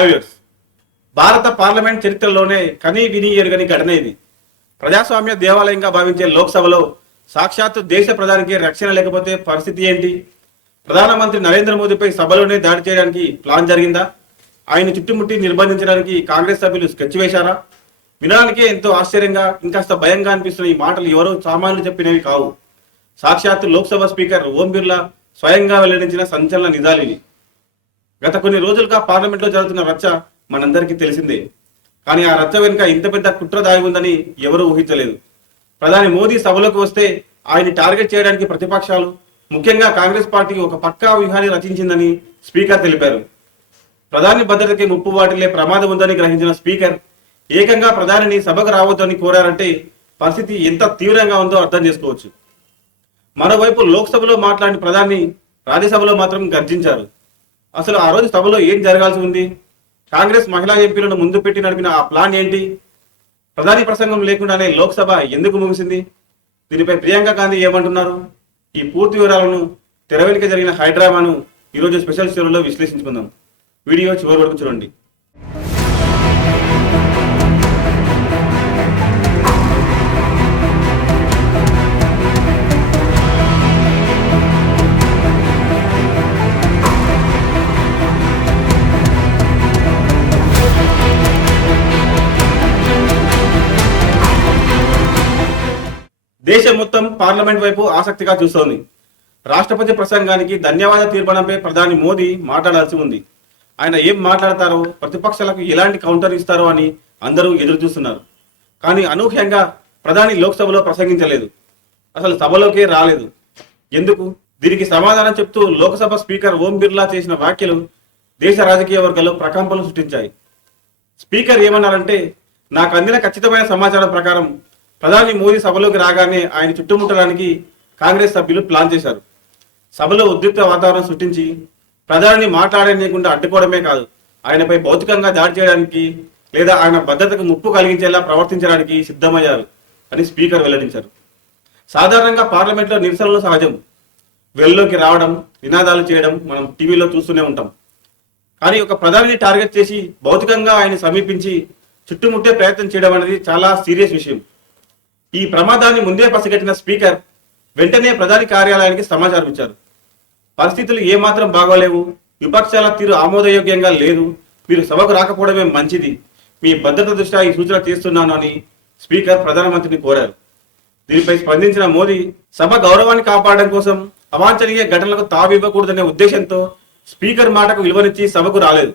Hi viewers, భారత parliament చరిత్రలోనే కనీ విని ఎరుగని ఘటన ఇది. ప్రజాస్వామ్య దేవాలయంగా భావించే లోక్సభలో సాక్షాత్తు దేశ ప్రధానికి రక్షణ లేకపోతే పరిస్థితి ఏంటి? ప్రధానమంత్రి నరేంద్ర మోదీపై సభలోనే దాడి చేయడానికి ప్లాన్ జరిగిందా? ఆయన చుట్టుముట్టి నిర్బంధించడానికి కాంగ్రెస్ సభ్యులు స్కెచ్ వేశారా? వినడానికే ఎంతో ఆశ్చర్యంగా, ఇంకాస్త భయంగా అనిపిస్తున్న ఈ మాటలు ఎవరో సామాన్యులు చెప్పినవి కావు. సాక్షాత్తు లోక్సభ స్పీకర్ ఓం బిర్లా స్వయంగా వెల్లడించిన సంచలన నిజాలు ఇవి. గత కొన్ని రోజులుగా పార్లమెంట్లో జరుగుతున్న రచ్చ మనందరికీ తెలిసిందే. కానీ ఆ రచ్చ వెనుక ఇంత పెద్ద కుట్ర దాగి ఉందని ఎవరూ ఊహించలేదు. ప్రధాని మోదీ సభలోకి వస్తే ఆయన్ని టార్గెట్ చేయడానికి ప్రతిపక్షాలు, ముఖ్యంగా కాంగ్రెస్ పార్టీ ఒక పక్కా వ్యూహాన్ని రచించిందని స్పీకర్ తెలిపారు. ప్రధాని భద్రతకి ముప్పు వాటిల్లే ప్రమాదం ఉందని గ్రహించిన స్పీకర్ ఏకంగా ప్రధానిని సభకు రావద్దని కోరారంటే పరిస్థితి ఎంత తీవ్రంగా ఉందో అర్థం చేసుకోవచ్చు. మరోవైపు లోక్సభలో మాట్లాడిన ప్రధాని రాజ్యసభలో మాత్రం గర్జించారు. అసలు ఆ రోజు సభలో ఏం జరగాల్సి ఉంది? కాంగ్రెస్ మహిళా ఎంపీలను ముందు పెట్టి నడిపిన ఆ ప్లాన్ ఏంటి? ప్రధాని ప్రసంగం లేకుండానే లోక్సభ ఎందుకు ముగిసింది? దీనిపై ప్రియాంక గాంధీ ఏమంటున్నారు? ఈ పూర్తి వివరాలను, తెర వెనుక జరిగిన హైడ్రామాను ఈరోజు స్పెషల్ స్టోరీలో విశ్లేషించుకుందాం. వీడియో చివరి వరకు చూడండి. దేశం మొత్తం పార్లమెంట్ వైపు ఆసక్తిగా చూస్తోంది. రాష్ట్రపతి ప్రసంగానికి ధన్యవాద తీర్మానంపై ప్రధాని మోదీ మాట్లాడాల్సి ఉంది. ఆయన ఏం మాట్లాడతారో, ప్రతిపక్షాలకు ఎలాంటి కౌంటర్ ఇస్తారో అని అందరూ ఎదురు చూస్తున్నారు. కానీ అనూహ్యంగా ప్రధాని లోక్సభలో ప్రసంగించలేదు. అసలు సభలోకే రాలేదు. ఎందుకు? దీనికి సమాధానం చెప్తూ లోక్సభ స్పీకర్ ఓం బిర్లా చేసిన వ్యాఖ్యలు దేశ రాజకీయ వర్గాల్లో ప్రకంపనలు సృష్టించాయి. స్పీకర్ ఏమన్నారంటే, నాకు అందిన ఖచ్చితమైన సమాచారం ప్రకారం ప్రధాని మోదీ సభలోకి రాగానే ఆయన చుట్టుముట్టడానికి కాంగ్రెస్ సభ్యులు ప్లాన్ చేశారు. సభలో ఉద్రిక్త వాతావరణం సృష్టించి ప్రధానిని మాట్లాడనీయకుండా అడ్డుకోవడమే కాదు, ఆయనపై భౌతికంగా దాడి చేయడానికి లేదా ఆయన భద్రతకు ముప్పు కలిగించేలా ప్రవర్తించడానికి సిద్ధమయ్యారు అని స్పీకర్ వెల్లడించారు. సాధారణంగా పార్లమెంట్లో నిరసనలు సహజం. వెల్లోకి రావడం, నినాదాలు చేయడం మనం టీవీలో చూస్తూనే ఉంటాం. కానీ ఒక ప్రధానిని టార్గెట్ చేసి భౌతికంగా ఆయన సమీపించి చుట్టుముట్టే ప్రయత్నం చేయడం అనేది చాలా సీరియస్ విషయం. ఈ ప్రమాదాన్ని ముందే పసిగట్టిన స్పీకర్ వెంటనే ప్రధాని కార్యాలయానికి సమాచారం ఇచ్చారు. పరిస్థితులు ఏమాత్రం బాగోలేవు, విపక్షాల తీరు ఆమోదయోగ్యంగా లేదు, మీరు సభకు రాకపోవడమే మంచిది, మీ భద్రత దృష్ట్యా ఈ సూచన చేస్తున్నాను అని స్పీకర్ ప్రధానమంత్రిని కోరారు. దీనిపై స్పందించిన మోదీ సభ గౌరవాన్ని కాపాడడం కోసం అవాంఛనీయ ఘటనలకు తావివ్వకూడదనే ఉద్దేశంతో స్పీకర్ మాటకు విలువనిచ్చి సభకు రాలేదు.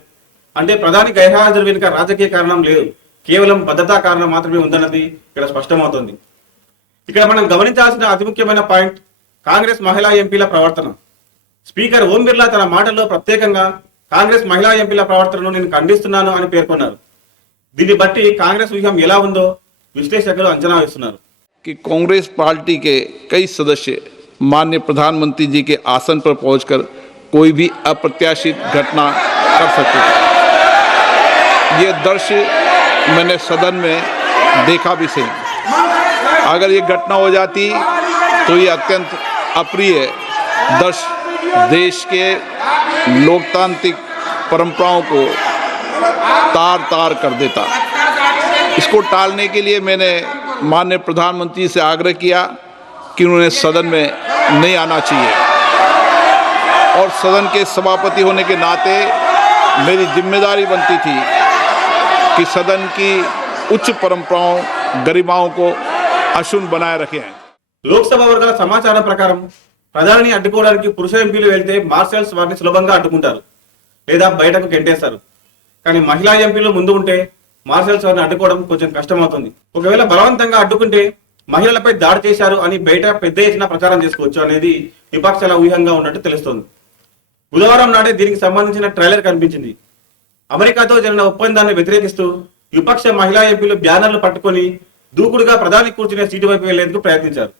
అంటే ప్రధాని గైర్హాజరు వెనుక రాజకీయ కారణం లేదు, కేవలం భద్రతా కారణం మాత్రమే ఉందన్నది ఇక్కడ స్పష్టమవుతోంది. ఇక్కడ మనం గమనించాల్సిన అతి ముఖ్యమైన పాయింట్ కాంగ్రెస్ మహిళా ఎంపీల ప్రవర్తన. స్పీకర్ ఓం బిర్లా తన మాటల్లో ప్రత్యేకంగా కాంగ్రెస్ మహిళా ఎంపీల ప్రవర్తనను నేను ఖండిస్తున్నాను అని పేర్కొన్నారు. దీన్ని బట్టి కాంగ్రెస్ వ్యూహం ఎలా ఉందో విశ్లేషకులు అంచనా వేస్తున్నారు. कांग्रेस पार्टी के कई सदस्य माननीय प्रधानमंत्री जी के आसन पर पहुंचकर कोई भी अप्रत्याशित घटना कर सकते थे। ये दृश्य मैंने सदन में देखा भी सही। अगर ये घटना हो जाती तो ये अत्यंत अप्रिय दृश्य देश के लोकतांत्रिक परंपराओं को तार तार कर देता। इसको टालने के लिए मैंने माननीय प्रधानमंत्री से आग्रह किया कि उन्हें सदन में नहीं आना चाहिए और सदन के सभापति होने के नाते मेरी जिम्मेदारी बनती थी कि सदन की उच्च परंपराओं, गरिमाओं को अक्षुण्ण बनाए रखें। లోక్సభ వర్గాల సమాచారం ప్రకారం ప్రధానిని అడ్డుకోవడానికి పురుష ఎంపీలు వెళ్తే మార్షల్స్ వారిని సులభంగా అడ్డుకుంటారు లేదా బయటకు గెంటేస్తారు. కానీ మహిళా ఎంపీలు ముందు ఉంటే మార్షల్స్ వారిని అడ్డుకోవడం కొంచెం కష్టమవుతుంది. ఒకవేళ బలవంతంగా అడ్డుకుంటే మహిళలపై దాడి చేశారు అని బయట పెద్ద ఎత్తున ప్రచారం చేసుకోవచ్చు అనేది విపక్షాల ఊహంగా ఉన్నట్టు తెలుస్తోంది. బుధవారం నాడే దీనికి సంబంధించిన ట్రైలర్ కనిపించింది. అమెరికాతో జరిగిన ఒప్పందాన్ని వ్యతిరేకిస్తూ విపక్ష మహిళా ఎంపీలు బ్యానర్లు పట్టుకొని దూకుడుగా ప్రధాని కూర్చునే సీటు వైపు వెళ్లేందుకు ప్రయత్నించారు.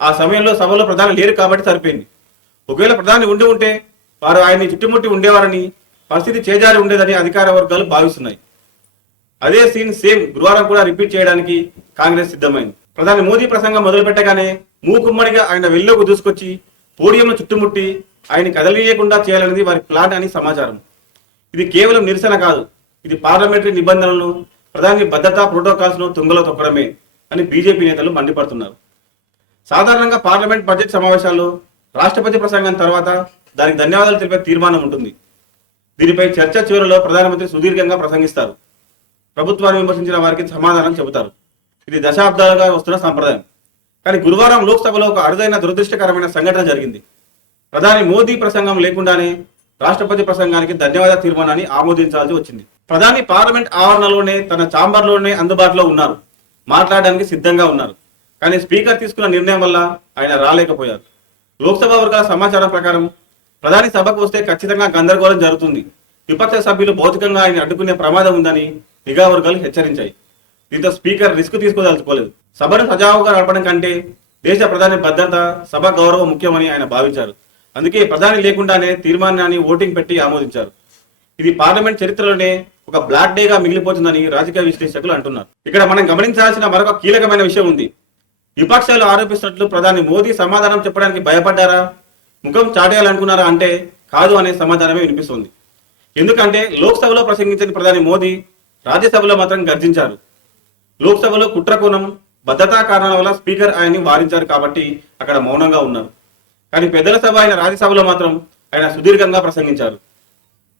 ఆ సమయంలో సభలో ప్రధాని లేరు కాబట్టి సరిపోయింది. ఒకవేళ ప్రధాని ఉండి ఉంటే వారు ఆయన్ని చుట్టుముట్టి ఉండేవారని, పరిస్థితి చేజారి ఉండేదని అధికార వర్గాలు భావిస్తున్నాయి. అదే సీన్ సేమ్ గురువారం కూడా రిపీట్ చేయడానికి కాంగ్రెస్ సిద్ధమైంది. ప్రధాని మోదీ ప్రసంగం మొదలు పెట్టగానే మూకుమ్మడిగా ఆయన వెల్లోకి దూసుకొచ్చి పోడియంను చుట్టుముట్టి ఆయన కదలియకుండా చేయాలనేది వారి ప్లాన్ అని సమాచారం. ఇది కేవలం నిరసన కాదు, ఇది పార్లమెంటరీ నిబంధనలను, ప్రధాని భద్రతా ప్రోటోకాల్స్ను తుంగలో తొక్కడమే అని బీజేపీ నేతలు మండిపడుతున్నారు. సాధారణంగా పార్లమెంట్ బడ్జెట్ సమావేశాల్లో రాష్ట్రపతి ప్రసంగం తర్వాత దానికి ధన్యవాదాలు తెలిపే తీర్మానం ఉంటుంది. దీనిపై చర్చ చివరిలో ప్రధానమంత్రి సుదీర్ఘంగా ప్రసంగిస్తారు. ప్రభుత్వాన్ని విమర్శించిన వారికి సమాధానం చెబుతారు. ఇది దశాబ్దాలుగా వస్తున్న సంప్రదాయం. కానీ గురువారం లోక్సభలో ఒక అరుదైన దురదృష్టకరమైన సంఘటన జరిగింది. ప్రధాని మోదీ ప్రసంగం లేకుండానే రాష్ట్రపతి ప్రసంగానికి ధన్యవాద తీర్మానాన్ని ఆమోదించాల్సి వచ్చింది. ప్రధాని పార్లమెంట్ ఆవరణలోనే తన ఛాంబర్లోనే అందుబాటులో ఉన్నారు, మాట్లాడడానికి సిద్ధంగా ఉన్నారు. కానీ స్పీకర్ తీసుకున్న నిర్ణయం వల్ల ఆయన రాలేకపోయారు. లోక్సభ వర్గాల సమాచారం ప్రకారం ప్రధాని సభకు వస్తే ఖచ్చితంగా గందరగోళం జరుగుతుంది, విపక్ష సభ్యులు భౌతికంగా ఆయన అడ్డుకునే ప్రమాదం ఉందని నిఘా వర్గాలు హెచ్చరించాయి. దీంతో స్పీకర్ రిస్క్ తీసుకోదలుచుకోలేదు. సభను సజావుగా నడపడం కంటే దేశ ప్రధాని భద్రత, సభ గౌరవం ముఖ్యమని ఆయన భావించారు. అందుకే ప్రధాని లేకుండానే తీర్మానాన్ని ఓటింగ్ పెట్టి ఆమోదించారు. ఇది పార్లమెంట్ చరిత్రలోనే ఒక బ్లాక్ డేగా మిగిలిపోతుందని రాజకీయ విశ్లేషకులు అంటున్నారు. ఇక్కడ మనం గమనించాల్సిన మరొక కీలకమైన విషయం ఉంది. విపక్షాలు ఆరోపిస్తున్నట్లు ప్రధాని మోదీ సమాధానం చెప్పడానికి భయపడ్డారా, ముఖం చాటేయాలనుకున్నారా అంటే కాదు అనే సమాధానమే వినిపిస్తుంది. ఎందుకంటే లోక్సభలో ప్రసంగించిన ప్రధాని మోదీ రాజ్యసభలో మాత్రం గర్జించారు. లోక్సభలో కుట్రకోణం, భద్రతా కారణాల వల్ల స్పీకర్ ఆయన్ని వారించారు కాబట్టి అక్కడ మౌనంగా ఉన్నారు. కానీ పెద్దల సభ అయిన రాజ్యసభలో మాత్రం ఆయన సుదీర్ఘంగా ప్రసంగించారు.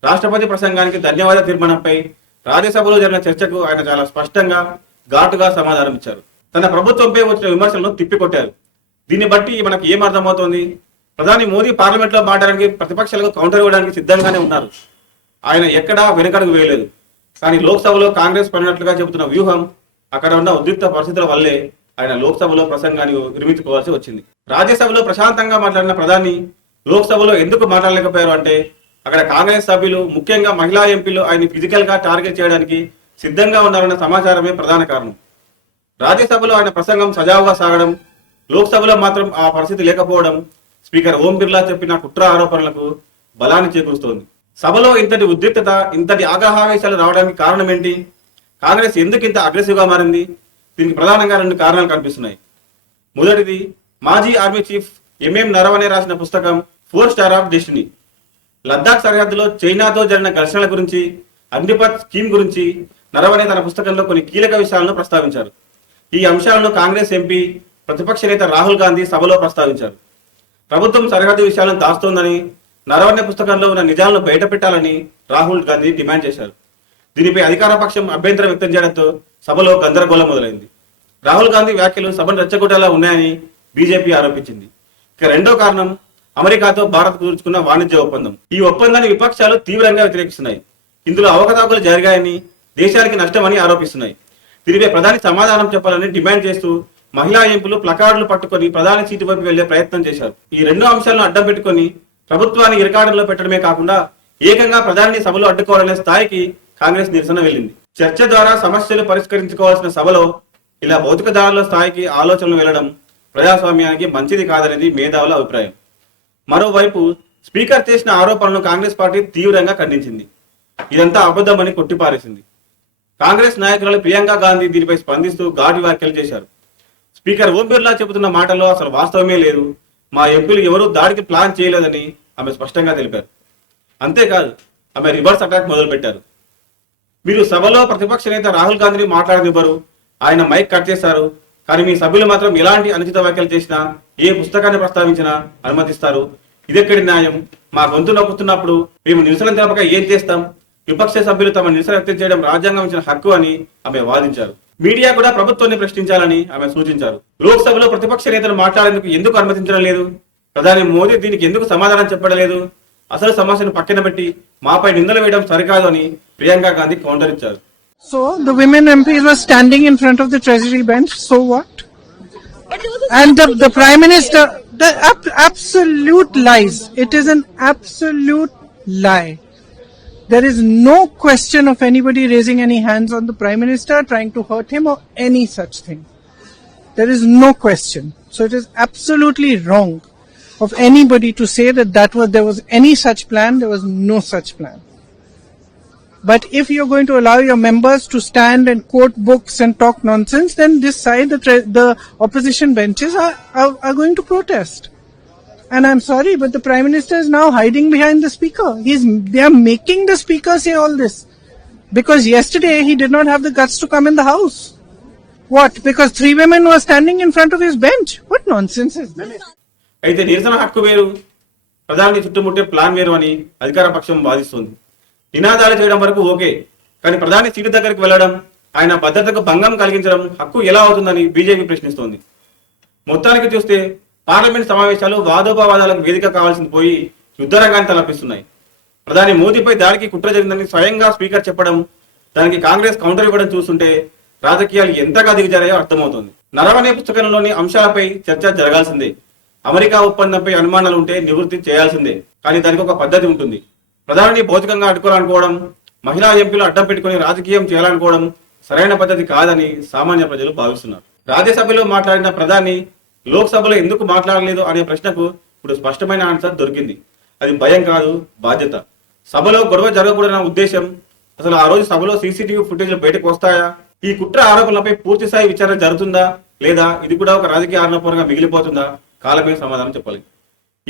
రాష్ట్రపతి ప్రసంగానికి ధన్యవాద తీర్మానంపై రాజ్యసభలో జరిగిన చర్చకు ఆయన చాలా స్పష్టంగా, ఘాటుగా సమాధానం ఇచ్చారు. తన ప్రభుత్వంపై వచ్చిన విమర్శలను తిప్పికొట్టారు. దీన్ని బట్టి మనకు ఏం అర్థమవుతోంది? ప్రధాని మోదీ పార్లమెంట్లో మాట్లాడడానికి ప్రతిపక్షాలకు కౌంటర్ ఇవ్వడానికి సిద్ధంగానే ఉన్నారు. ఆయన ఎక్కడా వెనుకడుగు వేయలేదు. కానీ లోక్సభలో కాంగ్రెస్ పడినట్లుగా చెబుతున్న వ్యూహం, అక్కడ ఉన్న ఉద్రిక్త పరిస్థితుల వల్లే ఆయన లోక్సభలో ప్రసంగాన్ని విరమించుకోవాల్సి వచ్చింది. రాజ్యసభలో ప్రశాంతంగా మాట్లాడిన ప్రధాని లోక్సభలో ఎందుకు మాట్లాడలేకపోయారు అంటే అక్కడ కాంగ్రెస్ సభ్యులు, ముఖ్యంగా మహిళా ఎంపీలు ఆయన ఫిజికల్ గా టార్గెట్ చేయడానికి సిద్ధంగా ఉన్నారన్న సమాచారమే ప్రధాన కారణం. రాజ్యసభలో ఆయన ప్రసంగం సజావుగా సాగడం, లోక్సభలో మాత్రం ఆ పరిస్థితి లేకపోవడం స్పీకర్ ఓం బిర్లా చెప్పిన కుట్ర ఆరోపణలకు బలాన్ని చేకూరుస్తోంది. సభలో ఇంతటి ఉద్రిక్తత, ఇంతటి ఆగ్రహావేశాలు రావడానికి కారణం ఏంటి? కాంగ్రెస్ ఎందుకు ఇంత అగ్రెసివ్ గా మారింది? దీనికి ప్రధానంగా 2 కారణాలు కనిపిస్తున్నాయి. మొదటిది, మాజీ ఆర్మీ చీఫ్ ఎంఎం నరవణే రాసిన పుస్తకం 4 స్టార్ ఆఫ్ డెస్టినీ. లద్దాఖ్ సరిహద్దులో చైనాతో జరిగిన ఘర్షణల గురించి, అగ్నిపథ్ స్కీమ్ గురించి నరవణే తన పుస్తకంలో కొన్ని కీలక విషయాలను ప్రస్తావించారు. ఈ అంశాలను కాంగ్రెస్ ఎంపీ, ప్రతిపక్ష నేత రాహుల్ గాంధీ సభలో ప్రస్తావించారు. ప్రభుత్వం సరిహద్దు విషయాలను దాస్తోందని, నరవణే పుస్తకంలో ఉన్న నిజాలను బయటపెట్టాలని రాహుల్ గాంధీ డిమాండ్ చేశారు. దీనిపై అధికార పక్షం అభ్యంతరం వ్యక్తం చేయడంతో సభలో గందరగోళం మొదలైంది. రాహుల్ గాంధీ వ్యాఖ్యలు సభను రెచ్చగొట్టేలా ఉన్నాయని బీజేపీ ఆరోపించింది. ఇక రెండో కారణం, అమెరికాతో భారత్ కుదుర్చుకున్న వాణిజ్య ఒప్పందం. ఈ ఒప్పందాన్ని విపక్షాలు తీవ్రంగా వ్యతిరేకిస్తున్నాయి. ఇందులో అవకతవకలు జరిగాయని, దేశానికి నష్టమని ఆరోపిస్తున్నాయి. దీనిపై ప్రధాని సమాధానం చెప్పాలని డిమాండ్ చేస్తూ మహిళా ఎంపీలు ప్లకార్డులు పట్టుకొని ప్రధాని సీటు వైపు వెళ్లే ప్రయత్నం చేశారు. ఈ 2 అంశాలను అడ్డం పెట్టుకుని ప్రభుత్వాన్ని ఇరకాటంలో పెట్టడమే కాకుండా ఏకంగా ప్రధాని సభలో అడ్డుకోవాలనే స్థాయికి కాంగ్రెస్ నిరసన వెళ్ళింది. చర్చ ద్వారా సమస్యలు పరిష్కరించుకోవాల్సిన సభలో ఇలా భౌతిక దాడుల స్థాయికి ఆలోచనలు వెళ్లడం ప్రజాస్వామ్యానికి మంచిది కాదనేది మేధావుల అభిప్రాయం. మరోవైపు స్పీకర్ చేసిన ఆరోపణలను కాంగ్రెస్ పార్టీ తీవ్రంగా ఖండించింది. ఇదంతా అబద్ధమని కొట్టిపారేసింది. కాంగ్రెస్ నాయకురాలు ప్రియాంక గాంధీ దీనిపై స్పందిస్తూ ఘాటు వ్యాఖ్యలు చేశారు. స్పీకర్ ఓం బిర్లా చెబుతున్న మాటల్లో అసలు వాస్తవమే లేదు, మా ఎంపీలు ఎవరూ దాడికి ప్లాన్ చేయలేదని ఆమె స్పష్టంగా తెలిపారు. అంతేకాదు, ఆమె రివర్స్ అటాక్ మొదలుపెట్టారు. మీరు సభలో ప్రతిపక్ష నేత రాహుల్ గాంధీని మాట్లాడనివ్వరు, ఆయన మైక్ కట్ చేశారు. కానీ మీ సభ్యులు మాత్రం ఎలాంటి అనుచిత వ్యాఖ్యలు చేసినా, ఏ పుస్తకాన్ని ప్రస్తావించినా అనుమతిస్తారు. ఇదెక్కడి న్యాయం? మా గొంతు నొక్కుతున్నప్పుడు మేము నిరసన తెలపక ఏం చేస్తాం? విపక్ష సభ్యులు తమ నిరసన వ్యక్తం చేయడం రాజ్యాంగం ఇచ్చిన హక్కు అని ఆమె వాదించారు. మీడియా కూడా ప్రభుత్వాన్ని ప్రశ్నించాలని ఆమె సూచించారు. లోక్సభలో ప్రతిపక్ష నేతలు మాట్లాడేందుకు ఎందుకు అనుమతించడం లేదు? ప్రధాని మోదీ దీనికి ఎందుకు సమాధానం చెప్పడలేదు? అసలు సమస్యను పక్కన పెట్టి మాపై నిందలు వేయడం సరికాదు అని ప్రియాంక గాంధీ కౌంటర్ ఇచ్చారు. So the women MPs were standing in front of the Treasury bench. So what? And the Prime Minister, the absolute lies. It is an absolute lie. There is no question of anybody raising any hands on the Prime Minister, trying to hurt him or any such thing. There is no question. So it is absolutely wrong of anybody to say that there was any such plan. There was no such plan. But if you're going to allow your members to stand and quote books and talk nonsense, then this side, the opposition benches are going to protest. And I'm sorry, but the Prime Minister is now hiding behind the Speaker. They are making the Speaker say all this. Because yesterday he did not have the guts to come in the House. What? Because 3 women were standing in front of his bench? What nonsense is this? అయితే నిరసన హక్కు వేరు, ప్రధాని చుట్టుముట్టే plan వేరు అని అధికార పక్షం వాదిస్తుంది. నినాదాలు చేయడం వరకు ఓకే, కానీ ప్రధాని సీటు దగ్గరికి వెళ్లడం, ఆయన భద్రతకు భంగం కలిగించడం హక్కు ఎలా అవుతుందని బీజేపీ ప్రశ్నిస్తోంది. మొత్తానికి చూస్తే పార్లమెంట్ సమావేశాలు వాదోపవాదాలకు వేదిక కావాల్సింది పోయి యుద్ధరంగాన్ని తలపిస్తున్నాయి. ప్రధాని మోదీపై దాడికి కుట్ర జరిగిందని స్వయంగా స్పీకర్ చెప్పడం, దానికి కాంగ్రెస్ కౌంటర్ ఇవ్వడం చూస్తుంటే రాజకీయాలు ఎంతగా దిగజారాయో అర్థమవుతోంది. నరవనే పుస్తకంలోని అంశాలపై చర్చ జరగాల్సిందే. అమెరికా ఒప్పందంపై అనుమానాలు ఉంటే నివృత్తి చేయాల్సిందే. కానీ దానికి ఒక పద్ధతి ఉంటుంది. ప్రధానిని భౌతికంగా అడ్డుకోవాలనుకోవడం, మహిళా ఎంపీలు అడ్డం పెట్టుకుని రాజకీయం చేయాలనుకోవడం సరైన పద్ధతి కాదని సామాన్య ప్రజలు భావిస్తున్నారు. రాజ్యసభలో మాట్లాడిన ప్రధాని లోక్సభలో ఎందుకు మాట్లాడలేదు అనే ప్రశ్నకు ఇప్పుడు స్పష్టమైన ఆన్సర్ దొరికింది. అది భయం కాదు, బాధ్యత. సభలో గొడవ జరగకూడదన్న ఉద్దేశం. అసలు ఆ రోజు సభలో సీసీటీవీ ఫుటేజ్లు బయటకు వస్తాయా? ఈ కుట్ర ఆరోపణలపై పూర్తి స్థాయి విచారణ జరుగుతుందా, లేదా ఇది కూడా ఒక రాజకీయ ఆరోపణగా మిగిలిపోతుందా? కాలమే సమాధానం చెప్పాలి.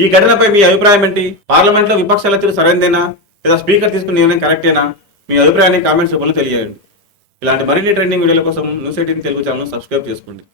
ఈ ఘటనపై మీ అభిప్రాయం ఏంటి? పార్లమెంట్ లో విపక్షాల తీరు సరైనదేనా, లేదా స్పీకర్ తీసుకున్న నిర్ణయం కరెక్టేనా? మీ అభిప్రాయాన్ని కామెంట్స్ రూపంలో తెలియజేయండి. ఇలాంటి మరిన్ని ట్రెండింగ్ వీడియోల కోసం న్యూస్ 18 తెలుగు ఛానల్ సబ్స్క్రైబ్ చేసుకోండి.